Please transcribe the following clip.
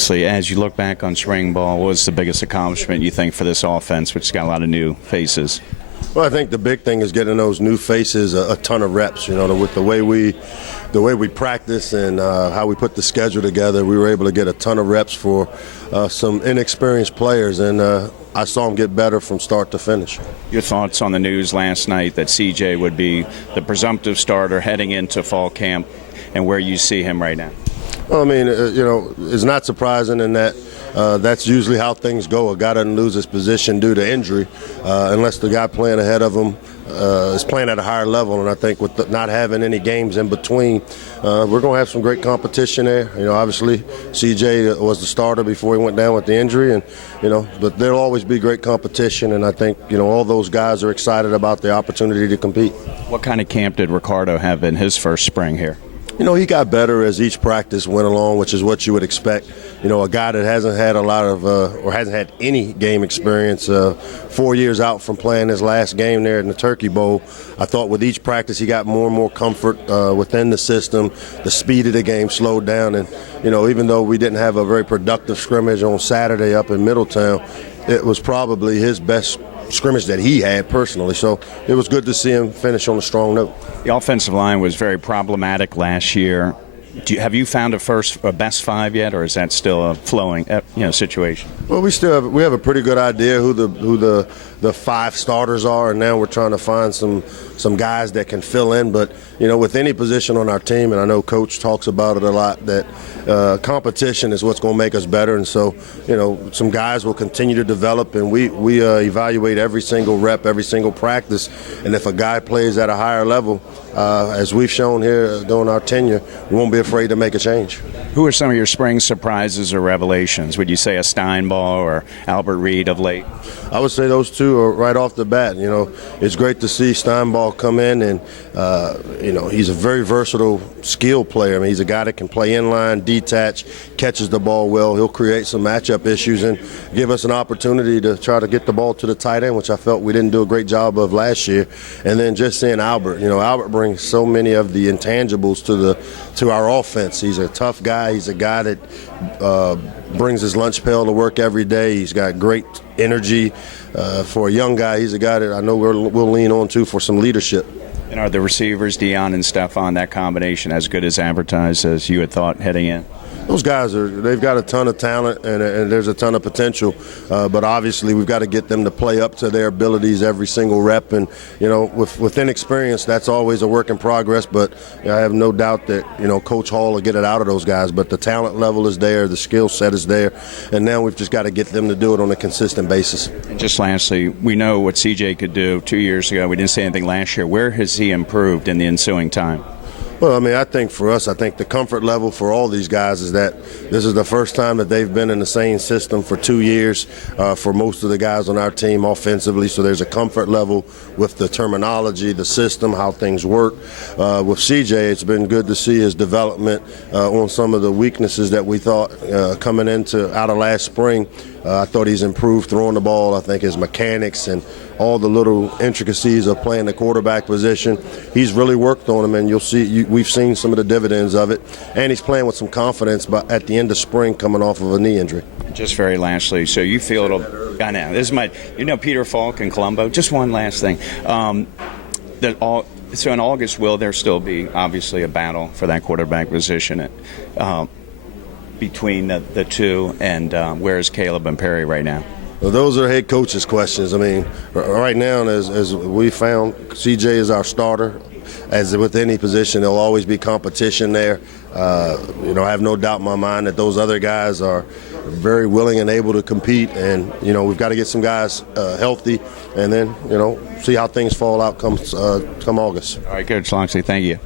Locksley, as you look back on spring ball, what was the biggest accomplishment you think for this offense, which has got a lot of new faces? Well, I think the big thing is getting those new faces a ton of reps. You know, with the way we practice and how we put the schedule together, we were able to get a ton of reps for some inexperienced players, and I saw them get better from start to finish. Your thoughts on the news last night that CJ would be the presumptive starter heading into fall camp, and where you see him right now? Well, I mean, it's not surprising in that that's usually how things go. A guy doesn't lose his position due to injury unless the guy playing ahead of him is playing at a higher level. And I think with not having any games in between, we're going to have some great competition there. You know, obviously, CJ was the starter before he went down with the injury, and but there'll always be great competition. And I think all those guys are excited about the opportunity to compete. What kind of camp did Ricardo have in his first spring here? He got better as each practice went along, which is what you would expect. A guy that hasn't had a lot of or hasn't had any game experience, 4 years out from playing his last game there in the Turkey Bowl. I thought with each practice he got more and more comfort within the system. The speed of the game slowed down, and even though we didn't have a very productive scrimmage on Saturday up in Middletown, it was probably his best scrimmage that he had personally, so it was good to see him finish on a strong note. The offensive line was very problematic last year. Have you found a best five yet, or is that still a flowing situation? Well, we have a pretty good idea who the five starters are, and now we're trying to find some guys that can fill in. But with any position on our team, and I know Coach talks about it a lot, that competition is what's going to make us better. And so some guys will continue to develop, and we evaluate every single rep, every single practice. And if a guy plays at a higher level, as we've shown here during our tenure, we won't be afraid to make a change. Who are some of your spring surprises or revelations? Would you say a Steinball or Albert Reed of late? I would say those two are right off the bat. It's great to see Steinball come in, and he's a very versatile skill player. I mean, he's a guy that can play inline, detach, catches the ball well. He'll create some matchup issues and give us an opportunity to try to get the ball to the tight end, which I felt we didn't do a great job of last year. And then just seeing Albert, Albert brings so many of the intangibles to our offense. He's a tough guy. He's a guy that brings his lunch pail to work every day. He's got great energy. For a young guy, he's a guy that I know we'll lean on to for some leadership. And are the receivers, Dion and Stephon, that combination as good as advertised as you had thought heading in? Those guys they've got a ton of talent, and there's a ton of potential, but obviously we've got to get them to play up to their abilities every single rep. And with inexperience, that's always a work in progress, but I have no doubt that Coach Hall will get it out of those guys. But the talent level is there, the skill set is there, and now we've just got to get them to do it on a consistent basis. And just lastly, we know what CJ could do 2 years ago. We didn't say anything last year. Where has he improved in the ensuing time? Well, I mean, I think for us, the comfort level for all these guys is that this is the first time that they've been in the same system for 2 years for most of the guys on our team offensively. So there's a comfort level with the terminology, the system, how things work. With CJ, it's been good to see his development on some of the weaknesses that we thought coming out of last spring. I thought he's improved throwing the ball. I think his mechanics and all the little intricacies of playing the quarterback position, he's really worked on them, and you'll see we've seen some of the dividends of it. And he's playing with some confidence at the end of spring coming off of a knee injury. Just very lastly, so you feel it'll – I know, this is Peter Falk in Colombo. Just one last thing. So in August, will there still be obviously a battle for that quarterback position between the two, and where is Caleb and Perry right now? Well, those are head coach's questions. I mean, right now, as we found, CJ is our starter. As with any position, there'll always be competition there. I have no doubt in my mind that those other guys are very willing and able to compete. And, we've got to get some guys healthy and then, see how things fall out come August. All right, Coach Locksley, thank you.